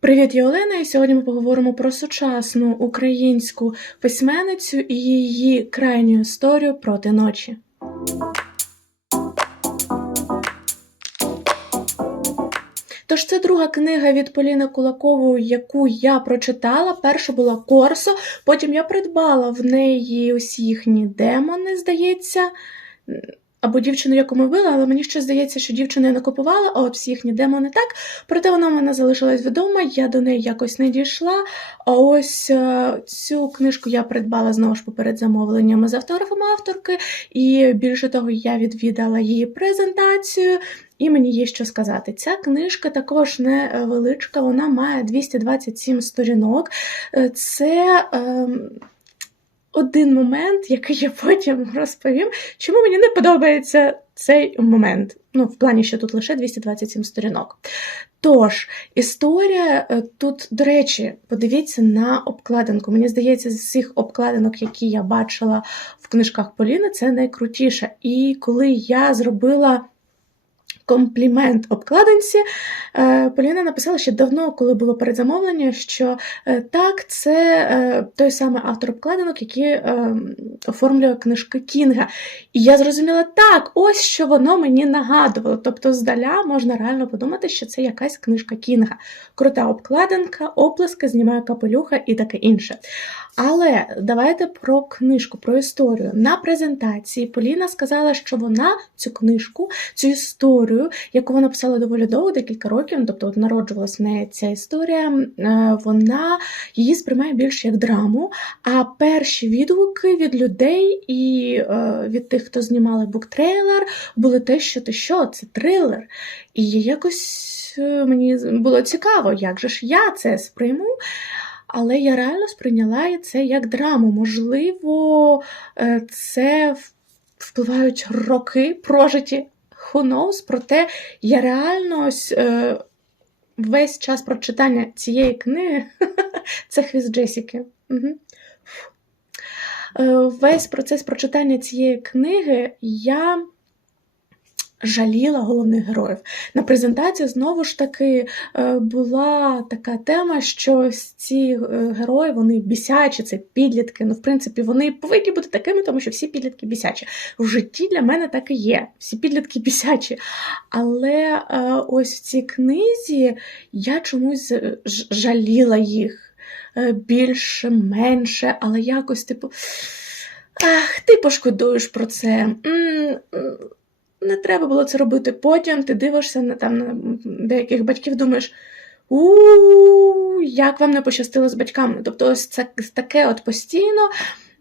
Привіт, я Олена, і сьогодні ми поговоримо про сучасну українську письменницю і її крайню історію проти ночі. Тож це друга книга від Поліни Кулакової, яку я прочитала. Перша була Корсо, потім я придбала в неї усі їхні демони, здається. Або дівчину, яку ми били, але мені ще здається, що дівчину я не купувала, а от всі їхні демони так. Проте вона в мене залишилась вдома, я до неї якось не дійшла. А ось е, цю книжку я придбала знову ж поперед замовленнями з автографом авторки, і більше того, я відвідала її презентацію. І мені є що сказати. Ця книжка також невеличка, вона має 227 сторінок. Е, Це е, один момент, який я потім розповім, чому мені не подобається цей момент. Ну, в плані, що тут лише 227 сторінок. Тож, історія е, тут, до речі, подивіться на обкладинку. Мені здається, з всіх обкладинок, які я бачила в книжках Поліни, це найкрутіше. І коли я зробила комплімент обкладинці. Е, Поліна написала ще давно, коли було передзамовлення, що е, так, це е, той самий автор обкладинок, який оформлює книжки Кінга. І я зрозуміла, так, ось що воно мені нагадувало. Тобто, здаля можна реально подумати, що це якась книжка Кінга. Крута обкладинка, оплески, знімає капелюха і таке інше. Але давайте про книжку, про історію. На презентації Поліна сказала, що вона цю книжку, цю історію, яку вона писала доволі довго, декілька років, тобто от народжувалась в неї ця історія, е, вона її сприймає більше як драму. А перші відгуки від людей і е, від тих, хто знімали буктрейлер, були те, що ти що, це трилер. І якось е, мені було цікаво, як же ж я це сприйму. Але я реально сприйняла це як драму. Можливо, е, це впливають роки прожиті who knows, проте я реально ось е, весь час прочитання цієї книги це хвіст Джесіки. Угу. Весь процес прочитання цієї книги я жаліла головних героїв. На презентації знову ж таки е, була така тема, що ці е, герої вони бісячі, це підлітки. Ну, в принципі, вони повинні бути такими, тому що всі підлітки бісячі. В житті для мене так і є. Всі підлітки бісячі. Але е, ось в цій книзі я чомусь жаліла їх більше, менше, але якось, типу. Ах, ти пошкодуєш про це не треба було це робити. Потім ти дивишся на там на деяких батьків, думаєш, у як вам не пощастило з батьками. Тобто, ось це таке от постійно.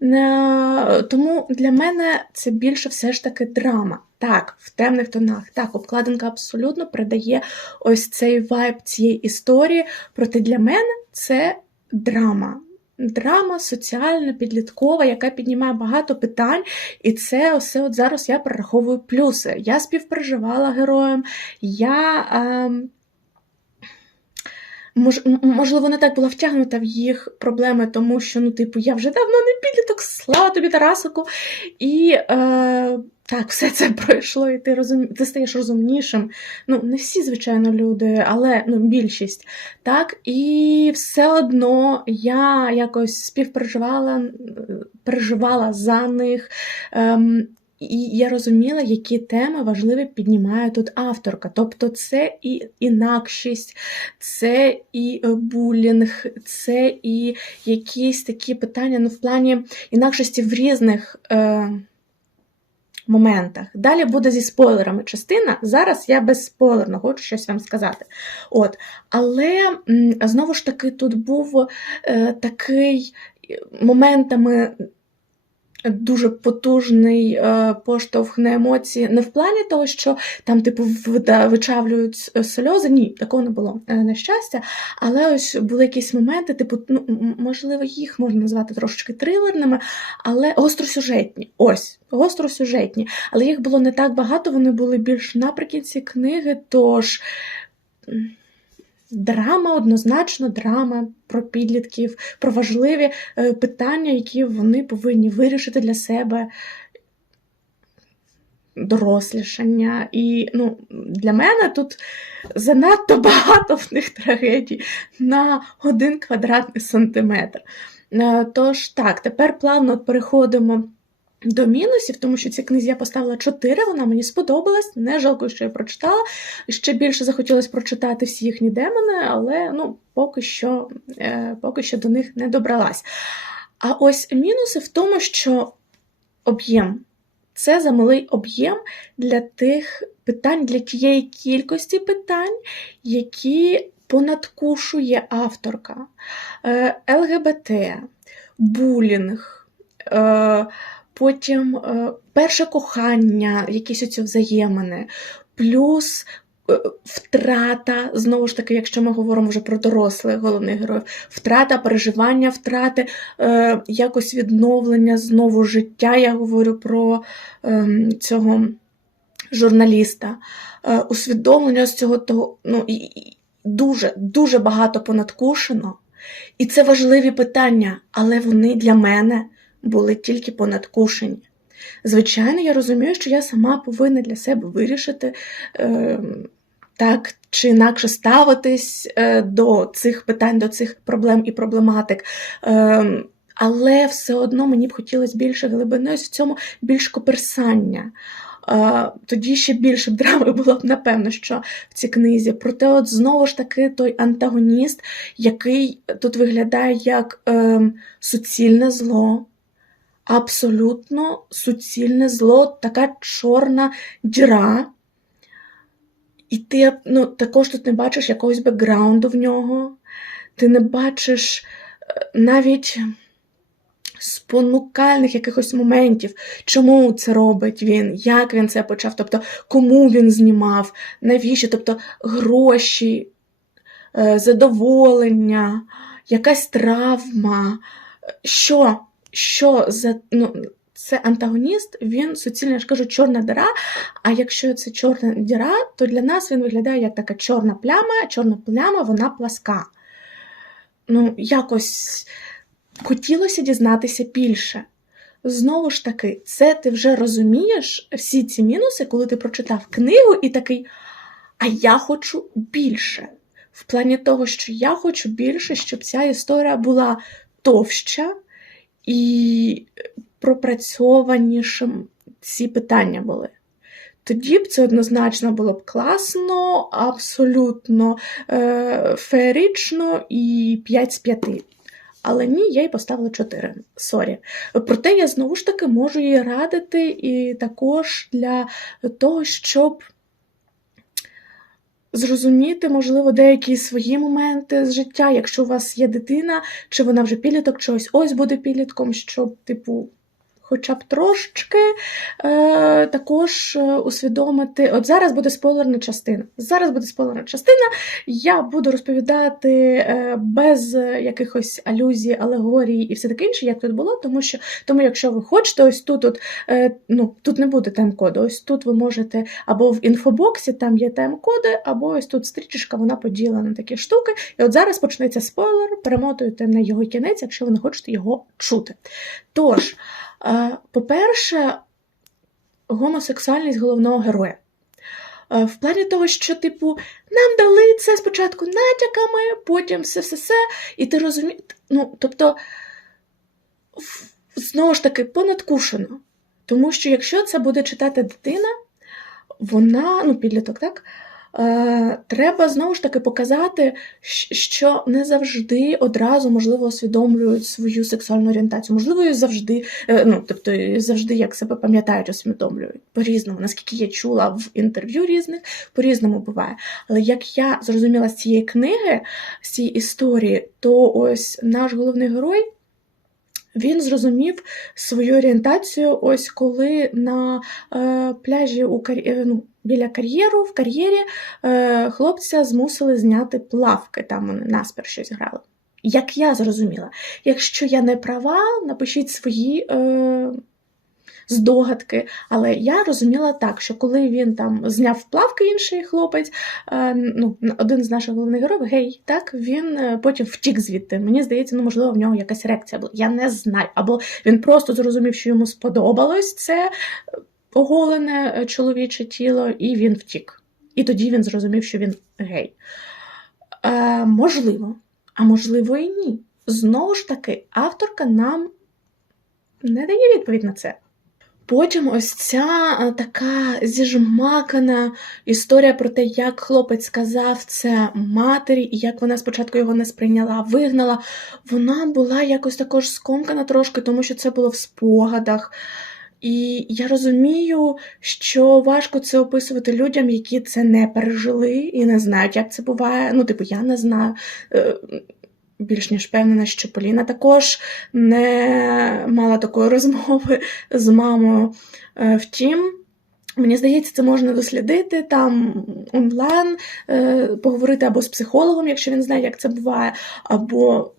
Е, тому для мене це більше все ж таки драма. Так, в темних тонах. Так, обкладинка абсолютно передає ось цей вайб цієї історії. Проте для мене це драма драма соціальна, підліткова, яка піднімає багато питань. І це все от зараз я перераховую плюси. Я співпереживала героям, я. Е, можливо, не так була втягнута в їх проблеми, тому що, ну, типу, я вже давно не підліток, слава тобі, Тарасику. І е, так, все це пройшло, і ти розум... ти стаєш розумнішим. Ну, не всі, звичайно, люди, але ну, більшість. Так, І все одно я якось співпереживала переживала за них. Ем, і я розуміла, які теми важливі піднімає тут авторка. Тобто це і інакшість, це і е, булінг, це і якісь такі питання ну, в плані інакшості в різних. Е, моментах. Далі буде зі спойлерами частина. Зараз я безспойлерно хочу щось вам сказати. От. Але знову ж таки, тут був е, такий моментами дуже потужний е, поштовх на емоції, не в плані того, що там, типу, вичавлюють сльози. Ні, такого не було е, на щастя. Але ось були якісь моменти, типу, ну, можливо, їх можна назвати трошечки трилерними, але гостросюжетні. Ось, гостросюжетні. Але їх було не так багато, вони були більш наприкінці книги, тож. Драма, однозначно, драма про підлітків, про важливі е, питання, які вони повинні вирішити для себе. дорослішання. І ну, для мене тут занадто багато в них трагедій на один квадратний сантиметр. Е, Тож так, тепер плавно переходимо. До мінусів, тому що цій книзі я поставила 4, вона мені сподобалась, не жалкую, що я прочитала. Ще більше захотілося прочитати всі їхні демони, але ну, поки що, е, поки що до них не добралась. А ось мінуси в тому, що об'єм. Це замалий об'єм для тих питань, для тієї кількості питань, які понадкушує авторка. Е, ЛГБТ, булінг, е, потім е, перше кохання, якісь оці взаємини, плюс е, втрата, знову ж таки, якщо ми говоримо вже про дорослих головних героїв, втрата, переживання втрати, е, якось відновлення знову життя. Я говорю про е, цього журналіста, е, усвідомлення з цього того, ну, і, дуже, дуже багато понадкушено. І це важливі питання, але вони для мене були тільки понадкушені. Звичайно, я розумію, що я сама повинна для себе вирішити е, так чи інакше ставитись е, до цих питань, до цих проблем і проблематик. Е, але все одно мені б хотілося більше глибини, в цьому більш коперсання. Е, тоді ще більше б драми було б, напевно, що в цій книзі. Проте, от знову ж таки, той антагоніст, який тут виглядає як е, суцільне зло, абсолютно суцільне зло, така чорна діра. І ти ну, також тут не бачиш якогось бекграунду в нього, ти не бачиш е, навіть спонукальних якихось моментів, чому це робить він, як він це почав, тобто кому він знімав, навіщо, тобто гроші, е, задоволення, якась травма, що, що за. ну, це антагоніст, він суцільно, я ж кажу, чорна дира. А якщо це чорна діра, то для нас він виглядає як така чорна пляма, чорна пляма, вона пласка. Ну, якось хотілося дізнатися більше. Знову ж таки, це ти вже розумієш всі ці мінуси, коли ти прочитав книгу і такий, а я хочу більше. В плані того, що я хочу більше, щоб ця історія була товща і пропрацьованішим ці питання були. Тоді б це однозначно було б класно, абсолютно е, феєрично і 5 з 5. Але ні, я їй поставила 4. Сорі. Проте я знову ж таки можу їй радити і також для того, щоб зрозуміти, можливо, деякі свої моменти з життя, якщо у вас є дитина, чи вона вже підліток, чи ось ось буде підлітком, щоб, типу, хоча б трошечки е, також е, усвідомити. От зараз буде спойлерна частина. Зараз буде спойлерна частина. Я буду розповідати е, без якихось алюзій, алегорій і все таке інше, як тут було, тому що тому, якщо ви хочете, ось тут от, е, ну, тут не буде тайм-коду. Ось тут ви можете або в інфобоксі там є тайм-коди, або ось тут стрічечка, вона поділена на такі штуки. І от зараз почнеться спойлер, перемотуєте на його кінець, якщо ви не хочете його чути. Тож. По-перше, гомосексуальність головного героя. В плані того, що, типу, нам дали це спочатку натяками, потім все-все-все, і ти розумієш. Ну, тобто, знову ж таки, понадкушено. Тому що якщо це буде читати дитина, вона, ну, підліток, так? Е, треба знову ж таки показати, що не завжди одразу можливо усвідомлюють свою сексуальну орієнтацію. Можливо, і завжди, е, ну тобто завжди як себе пам'ятають, усвідомлюють по-різному. Наскільки я чула в інтерв'ю різних, по-різному буває. Але як я зрозуміла з цієї книги, з цієї історії, то ось наш головний герой. Він зрозумів свою орієнтацію, ось коли на е, пляжі у е, ну, біля кар'єру, в кар'єрі е, хлопця змусили зняти плавки, там вони наспер щось грали. Як я зрозуміла, якщо я не права, напишіть свої е, здогадки. Але я розуміла так, що коли він там зняв плавки інший хлопець, е, ну, один з наших головних героїв, гей, так, він е, потім втік звідти. Мені здається, ну, можливо, в нього якась реакція була. Я не знаю. Або він просто зрозумів, що йому сподобалось це. Оголене е, чоловіче тіло, і він втік. І тоді він зрозумів, що він гей. Е, можливо, а можливо і ні. Знову ж таки, авторка нам не дає відповідь на це. Потім ось ця е, така зіжмакана історія про те, як хлопець сказав це матері, і як вона спочатку його не сприйняла, вигнала. Вона була якось також скомкана трошки, тому що це було в спогадах. І я розумію, що важко це описувати людям, які це не пережили і не знають, як це буває. Ну, типу, я не знаю. Е, Більш ніж впевнена, що Поліна також не мала такої розмови з мамою. Е, Втім, мені здається, це можна дослідити там онлайн, е, поговорити або з психологом, якщо він знає, як це буває, або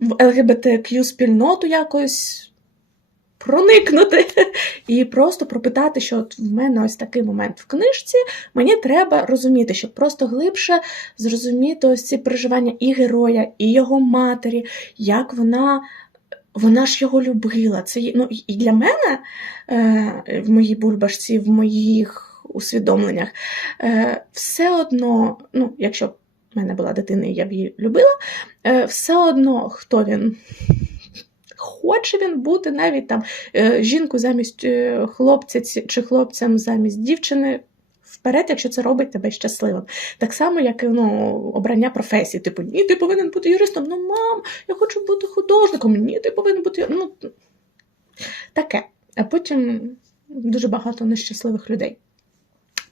в ЛГБТQ спільноту якось проникнути і просто пропитати, що от в мене ось такий момент в книжці. Мені треба розуміти, щоб просто глибше зрозуміти ось ці переживання і героя, і його матері, як вона. Вона ж його любила. Це ну, і для мене е, в моїй бульбашці, в моїх усвідомленнях, е, все одно, ну, якщо б в мене була дитина, і я б її любила, е, все одно, хто він. Хоче він бути навіть там е, жінку замість е, хлопця чи хлопцям замість дівчини. Вперед, якщо це робить тебе щасливим. Так само, як ну, обрання професії. Типу, ні, ти повинен бути юристом. Ну, мам, я хочу бути художником. Ні, ти повинен бути. Ну, таке. А потім дуже багато нещасливих людей.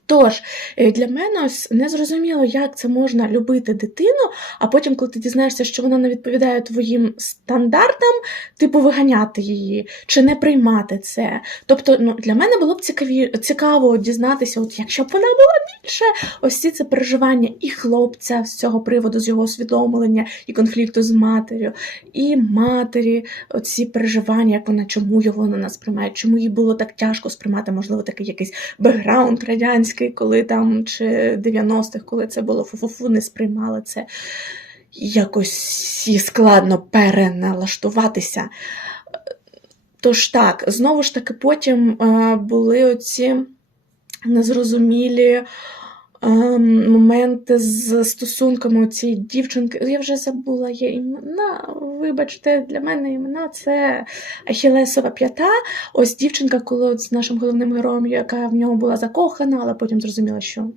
Тож, е, для мене ось незрозуміло, як це можна любити дитину, а потім, коли ти дізнаєшся, що вона не відповідає твоїм стандартам, типу виганяти її чи не приймати це. Тобто, ну, для мене було б цікаві, цікаво дізнатися, от якщо б вона була більше, ось ці це переживання і хлопця з цього приводу, з його усвідомлення і конфлікту з матір'ю, і матері, оці переживання, як вона, чому його на нас приймає, чому їй було так тяжко сприймати, можливо, такий якийсь бекграунд радянський, коли там, чи 90-х, коли це було фу-фу-фу, не сприймали це. Якось складно переналаштуватися. Тож так, знову ж таки, потім е, були оці незрозумілі моменти з стосунками цієї дівчинки. Я вже забула її імена. Вибачте, для мене імена це Ахілесова п'ята. Ось дівчинка, коли от з нашим головним героєм, яка в нього була закохана, але потім зрозуміла, що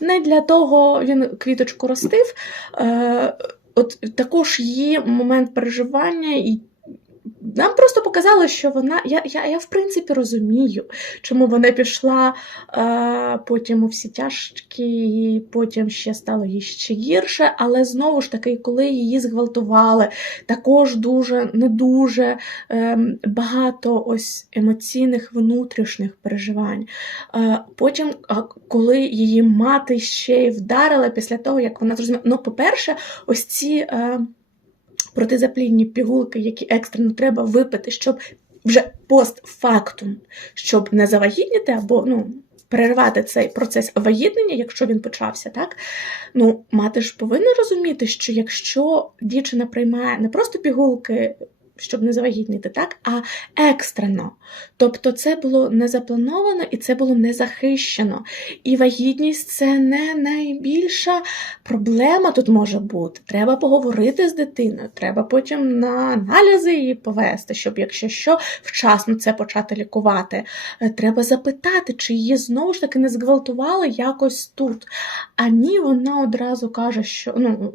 не для того він квіточку ростив. Е, от також є момент переживання і. Нам просто показали, що вона. Я, я, я в принципі розумію, чому вона пішла е, потім у всі тяжкі, і потім ще стало їй ще гірше. Але знову ж таки, коли її зґвалтували, також дуже не дуже е, багато ось емоційних внутрішніх переживань. Е, потім, коли її мати ще й вдарила після того, як вона зрозуміла. Ну, по-перше, ось ці. Е, протизаплідні пігулки, які екстрено треба випити, щоб вже постфактум, щоб не завагітніти або ну, перервати цей процес вагітнення, якщо він почався, так? Ну, мати ж повинна розуміти, що якщо дівчина приймає не просто пігулки, щоб не завагітніти, так, а екстрено. Тобто це було не заплановано і це було не захищено. І вагітність це не найбільша проблема тут може бути. Треба поговорити з дитиною, треба потім на аналізи її повести, щоб, якщо що, вчасно це почати лікувати. Е, Треба запитати, чи її знову ж таки не зґвалтували якось тут. А ні, вона одразу каже, що ну,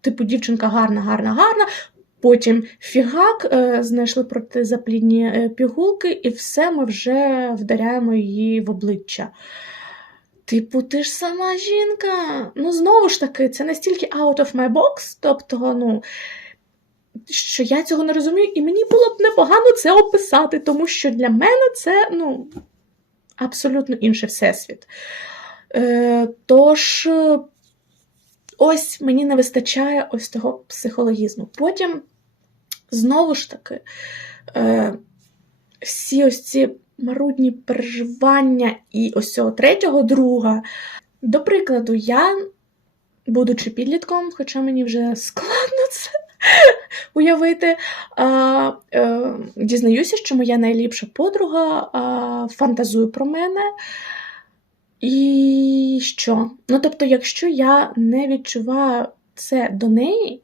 типу, дівчинка гарна, гарна, гарна. Потім фігак е, знайшли протизаплідні е, пігулки, і все ми вже вдаряємо її в обличчя. Типу, ти ж сама жінка. Ну, знову ж таки, це настільки out of my box, тобто, ну, що я цього не розумію, і мені було б непогано це описати, тому що для мене це, ну, абсолютно інший всесвіт. Е, тож, ось мені не вистачає ось того психологізму. Потім, знову ж таки, е, всі ось ці марудні переживання і ось цього третього друга. До прикладу, я, будучи підлітком, хоча мені вже складно це уявити. А, е, дізнаюся, що моя найліпша подруга а, фантазує про мене. І що? Ну, тобто, якщо я не відчуваю це до неї,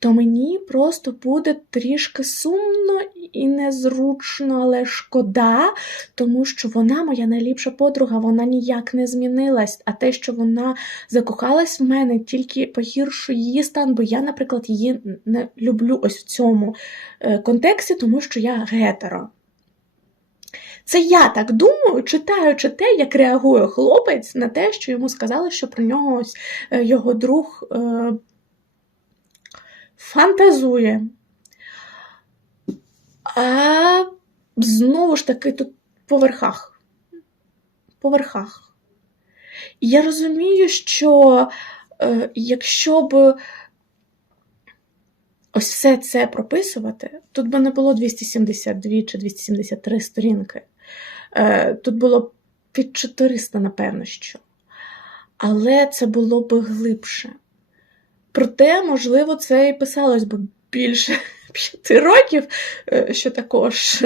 то мені просто буде трішки сумно і незручно, але шкода, тому що вона моя найліпша подруга, вона ніяк не змінилась. А те, що вона закохалась в мене, тільки погіршує її стан, бо я, наприклад, її не люблю ось в цьому е, контексті, тому що я гетеро. Це я так думаю, читаючи те, як реагує хлопець на те, що йому сказали, що про нього ось е, його друг е, фантазує. А знову ж таки тут по верхах. По верхах. І я розумію, що е, якщо б ось все це прописувати, тут би не було 272 чи 273 сторінки. Е, тут було під 400, напевно, що. Але це було б глибше. Проте, можливо, це і писалось би більше п'яти років, е, що також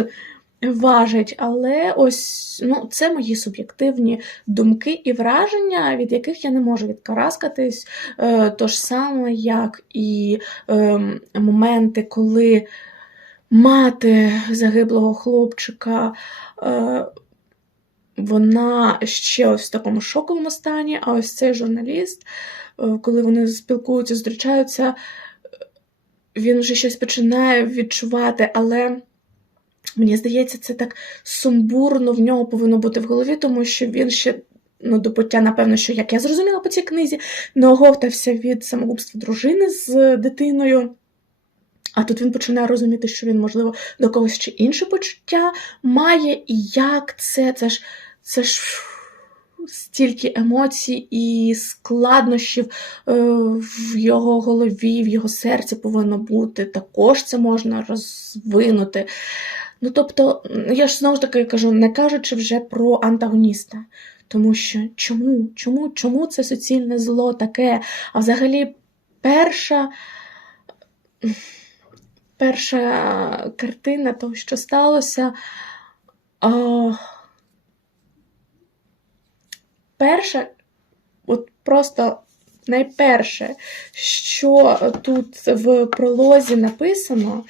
важить. Але ось ну, це мої суб'єктивні думки і враження, від яких я не можу відкараскатись. Е, То ж саме, як і е, моменти, коли мати загиблого хлопчика. Е, вона ще ось в такому шоковому стані, а ось цей журналіст, коли вони спілкуються, зустрічаються, він вже щось починає відчувати, але мені здається, це так сумбурно в нього повинно бути в голові, тому що він ще. Ну, до пуття, напевно, що, як я зрозуміла по цій книзі, не оговтався від самогубства дружини з дитиною. А тут він починає розуміти, що він, можливо, до когось ще інше почуття має, і як це, це ж це ж стільки емоцій і складнощів е, в його голові, в його серці повинно бути. Також це можна розвинути. Ну, тобто, я ж знову ж таки кажу, не кажучи вже про антагоніста. Тому що чому? Чому? Чому це суцільне зло таке? А взагалі, перша. Перша картина того, що сталося. А, перше, от просто найперше, що тут в пролозі написано,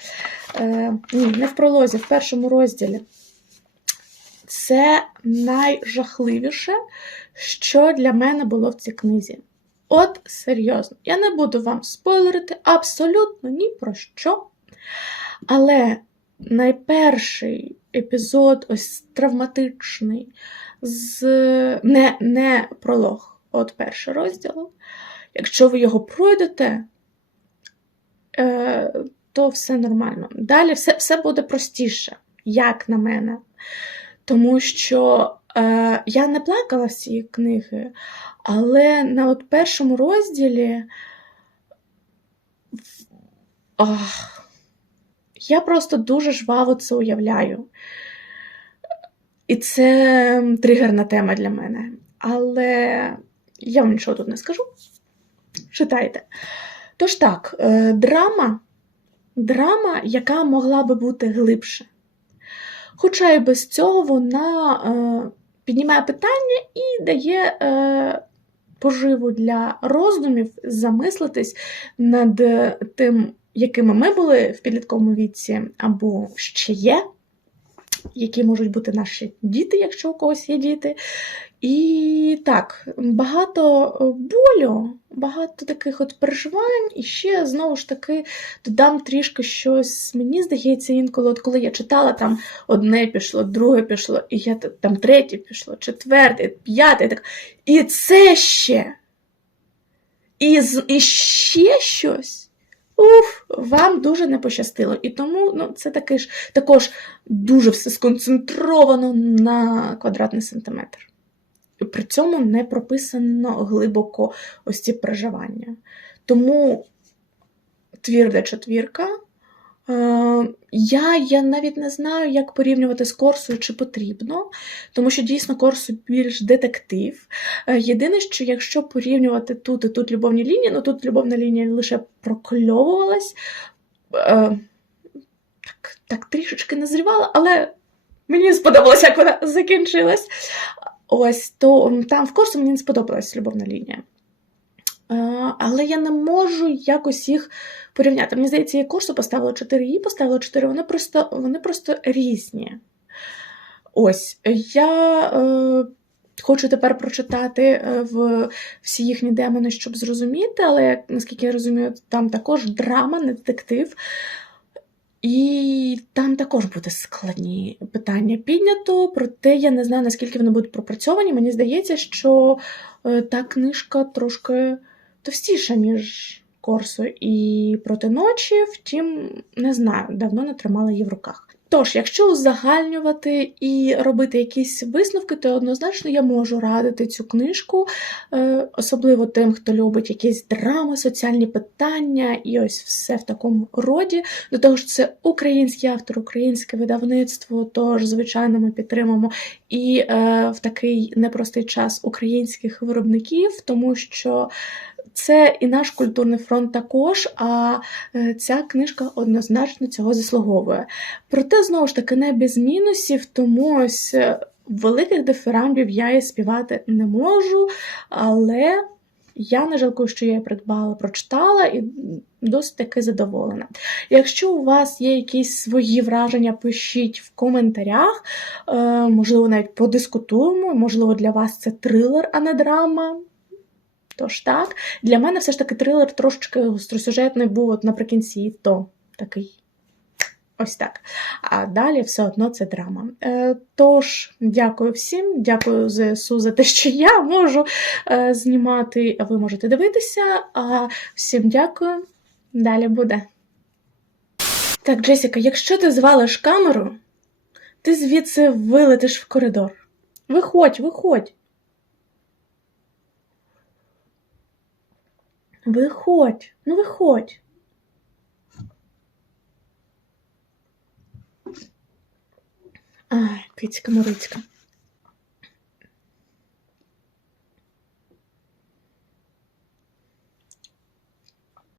е, ні, не в пролозі, в першому розділі, це найжахливіше, що для мене було в цій книзі. От серйозно, я не буду вам спойлерити абсолютно ні про що. Але найперший епізод, ось травматичний, з не, не пролог, от перший розділ. Якщо ви його пройдете, е, то все нормально. Далі все, все буде простіше, як на мене. Тому що е, я не плакала з книги, але на от першому розділі. Ах, я просто дуже жваво це уявляю. І це тригерна тема для мене. Але я вам нічого тут не скажу. Читайте. Тож так, е, драма, драма, яка могла би бути глибше. Хоча і без цього вона е, піднімає питання і дає е, поживу для роздумів, замислитись над тим, якими ми були в підлітковому віці, або ще є, які можуть бути наші діти, якщо у когось є діти. І так, багато болю, багато таких от переживань, і ще знову ж таки додам трішки щось. Мені здається, інколи, от коли я читала, там одне пішло, друге пішло, і я там третє пішло, четверте, п'яте. Так. І це ще. І, і ще щось. Уф, вам дуже не пощастило. І тому ну, це таки ж, також дуже все сконцентровано на квадратний сантиметр. І при цьому не прописано глибоко ось ці переживання. Тому твірда четвірка. Е, я я навіть не знаю, як порівнювати з Корсою, чи потрібно, тому що дійсно Корсу більш детектив. Е, єдине, що якщо порівнювати тут і тут любовні лінії, ну тут любовна лінія лише прокльовувалась, е, так, так трішечки назрівала, але мені сподобалося, як вона закінчилась. Ось то там в курсу мені не сподобалась любовна лінія. Але я не можу якось їх порівняти. Мені здається, я курсу поставила 4, їй поставила 4, вони просто, вони просто різні. Ось, я е, хочу тепер прочитати е, в всі їхні демони, щоб зрозуміти, але наскільки я розумію, там також драма, не детектив. І там також буде складні питання піднято, проте я не знаю, наскільки вони будуть пропрацьовані. Мені здається, що е, та книжка трошки товстіша, ніж Корсо і проти ночі, втім, не знаю, давно не тримала її в руках. Тож, якщо узагальнювати і робити якісь висновки, то однозначно я можу радити цю книжку, е, особливо тим, хто любить якісь драми, соціальні питання і ось все в такому роді. До того ж, це український автор, українське видавництво, тож, звичайно, ми підтримуємо і е, в такий непростий час українських виробників, тому що це і наш культурний фронт також, а е, ця книжка однозначно цього заслуговує. Проте, знову ж таки, не без мінусів, тому ось е, великих дифирамбів я і співати не можу, але я не жалкую, що я її придбала, прочитала і досить таки задоволена. Якщо у вас є якісь свої враження, пишіть в коментарях, е, можливо, навіть подискутуємо, можливо, для вас це трилер, а не драма. Тож так, для мене все ж таки трилер трошечки гостросюжетний був от наприкінці, то такий ось так. А далі все одно це драма. Е, тож, дякую всім, дякую ЗСУ за те, що я можу е, знімати, а ви можете дивитися. А всім дякую. Далі буде. Так, Джесіка, якщо ти звалиш камеру, ти звідси вилетиш в коридор. Виходь, виходь. Виходь, ну виходь. Ай, кицька Марицька.